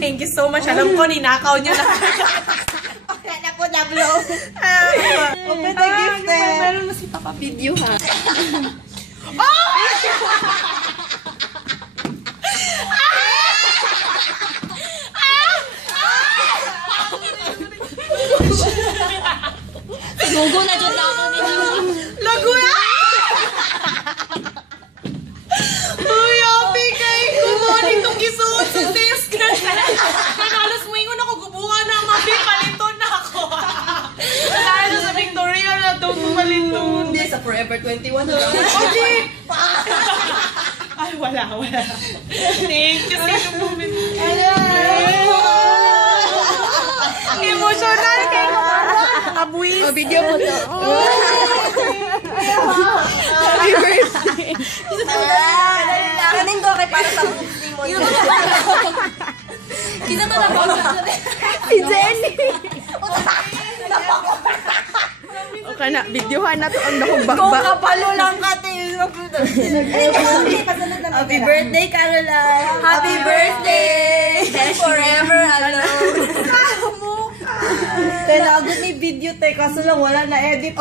Thank you so much. Alam ko, ninakaw niyo na. Kaya na po na blow. Open the gift eh. Meron na si Papa Video ha. Gugo na dyan ako ninyo. Lago na! Uy, happy kay kumon itong gisuot sa desk. Nanalas mo ingon ako, gubuhan na mabi, paliton na ako. Nanalas sa Victoria na itong pumaliton. Hindi, sa Forever 21 na lang. Okay! Ay, wala. Thank you sa itong moment. Emotional kay kumaron. Abuis. O, video mo to. Happy birthday. Kanin ko kay para sa pusi mo. Kita na lang ba? Si Jenny. Okay na, videohan na to ang Kung nakubakbak. kapalo lang ka, Happy birthday, Caroline! Happy birthday! Forever alone! Kailangan ni video, kaso lang wala na edit.